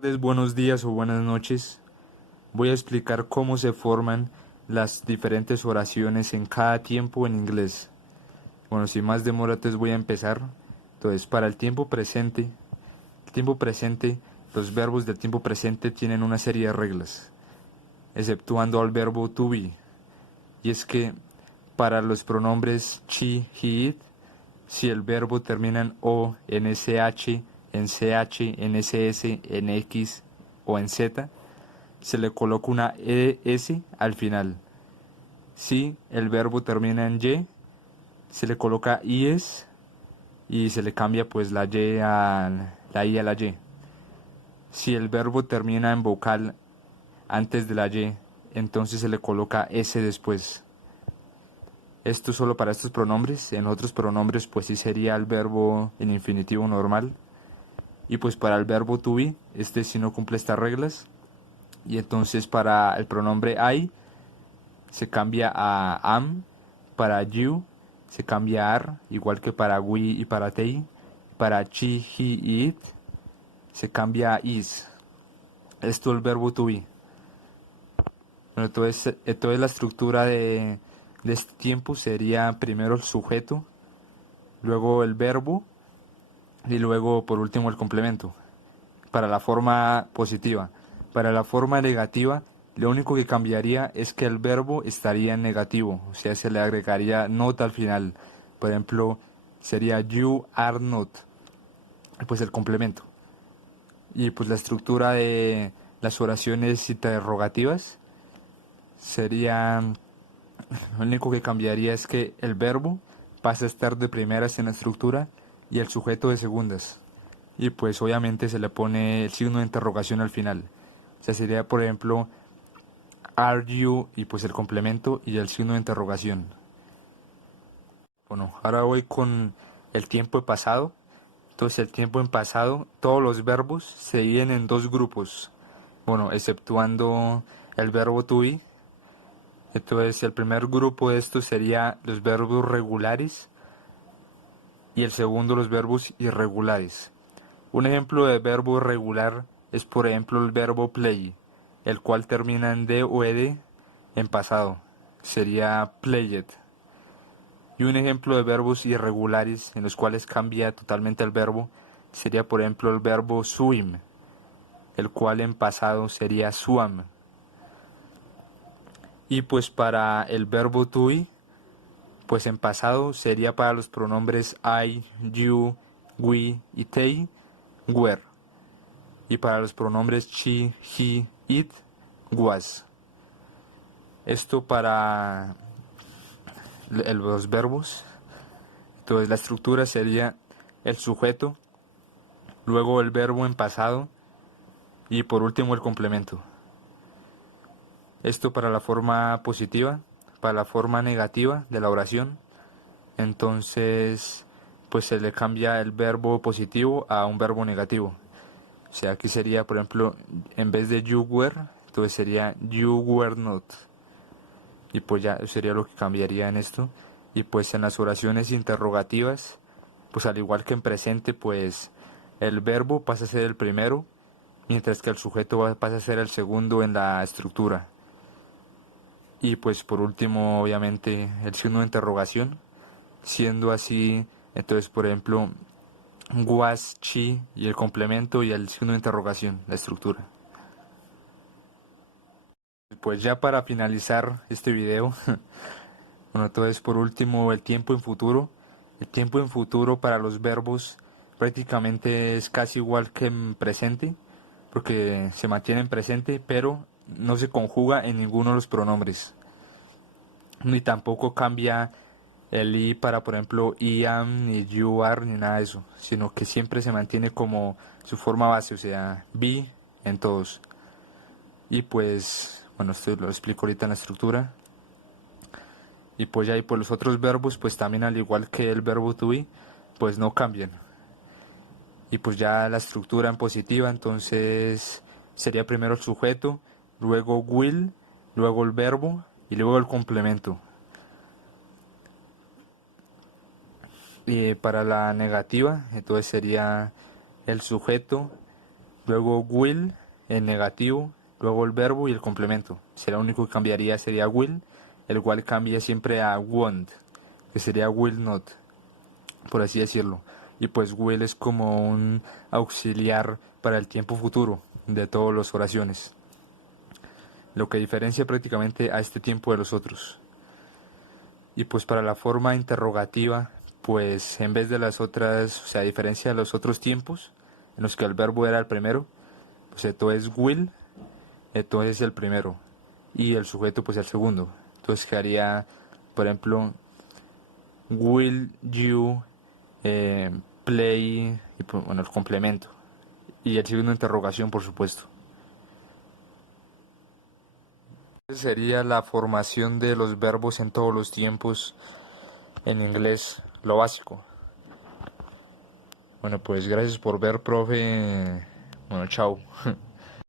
Tardes, buenos días o buenas noches. Voy a explicar cómo se forman las diferentes oraciones en cada tiempo en inglés. Bueno, sin más demora, entonces voy a empezar. Entonces, para el tiempo presente, los verbos del tiempo presente tienen una serie de reglas, exceptuando al verbo to be. Y es que para los pronombres she, he, it, si el verbo termina en o, en sh, en ch, en ss, en x o en z, se le coloca una es al final. Si el verbo termina en y, se le coloca ies y se le cambia pues la y a la i a la y. Si el verbo termina en vocal antes de la y, entonces se le coloca s después. Esto solo para estos pronombres. En otros pronombres pues sí sería el verbo en infinitivo normal. Y pues para el verbo to be, este sí no cumple estas reglas. Y entonces para el pronombre I se cambia a am. Para you se cambia a are, igual que para we y para they. Para she, he y it se cambia a is. Esto es el verbo to be. Bueno, entonces la estructura de este tiempo sería primero el sujeto, luego el verbo y luego por último el complemento. Para la forma positiva. Para la forma negativa, lo único que cambiaría es que el verbo estaría en negativo, o sea, se le agregaría not al final. Por ejemplo, sería you are not, pues el complemento. Y pues la estructura de las oraciones interrogativas sería, lo único que cambiaría es que el verbo pasa a estar de primeras en la estructura y el sujeto de segundas. Y pues obviamente se le pone el signo de interrogación al final. O sea, sería por ejemplo are you y pues el complemento y el signo de interrogación. Bueno, ahora voy con el tiempo de pasado. Entonces el tiempo en pasado, todos los verbos se dividen en dos grupos. Bueno, exceptuando el verbo to be. Entonces el primer grupo de estos sería los verbos regulares y el segundo los verbos irregulares. Un ejemplo de verbo regular es por ejemplo el verbo play, el cual termina en d o ed en pasado. Sería played. Y un ejemplo de verbos irregulares en los cuales cambia totalmente el verbo sería por ejemplo el verbo swim, el cual en pasado sería swam. Y pues para el verbo to be, pues en pasado sería para los pronombres I, you, we y they, were. Y para los pronombres she, he, it, was. Esto para los verbos. Entonces la estructura sería el sujeto, luego el verbo en pasado y por último el complemento. Esto para la forma positiva. Para la forma negativa de la oración, entonces pues se le cambia el verbo positivo a un verbo negativo. O sea, aquí sería, por ejemplo, en vez de you were, entonces sería you were not. Y pues ya sería lo que cambiaría en esto. Y pues en las oraciones interrogativas, pues al igual que en presente, pues el verbo pasa a ser el primero, mientras que el sujeto pasa a ser el segundo en la estructura. Y pues por último, obviamente, el signo de interrogación, siendo así, entonces por ejemplo, was, she y el complemento y el signo de interrogación, la estructura. Pues ya para finalizar este video, bueno, entonces por último el tiempo en futuro. El tiempo en futuro para los verbos prácticamente es casi igual que en presente, porque se mantiene en presente, pero no se conjuga en ninguno de los pronombres. Ni tampoco cambia el i para, por ejemplo, I am, ni you are, ni nada de eso, sino que siempre se mantiene como su forma base, o sea, be en todos. Y pues, bueno, esto lo explico ahorita en la estructura. Y pues ya, y pues los otros verbos, pues también al igual que el verbo to be, pues no cambian. Y pues ya la estructura en positiva, entonces sería primero el sujeto, luego will, luego el verbo y luego el complemento. Y para la negativa, entonces sería el sujeto, Luego will en negativo, luego el verbo y el complemento. Sería lo único que cambiaría sería will, el cual cambia siempre a won't, que sería will not, por así decirlo. Y pues will es como un auxiliar para el tiempo futuro de todas las oraciones, lo que diferencia prácticamente a este tiempo de los otros. Y pues para la forma interrogativa, pues en vez de las otras, o sea, a diferencia de los otros tiempos en los que el verbo era el primero, pues esto es will, esto es el primero y el sujeto pues el segundo. Entonces quedaría, por ejemplo, will you play, y pues, bueno, el complemento y el signo de interrogación, por supuesto. Esa sería la formación de los verbos en todos los tiempos en inglés, lo básico. Bueno, pues gracias por ver, profe. Bueno, chao.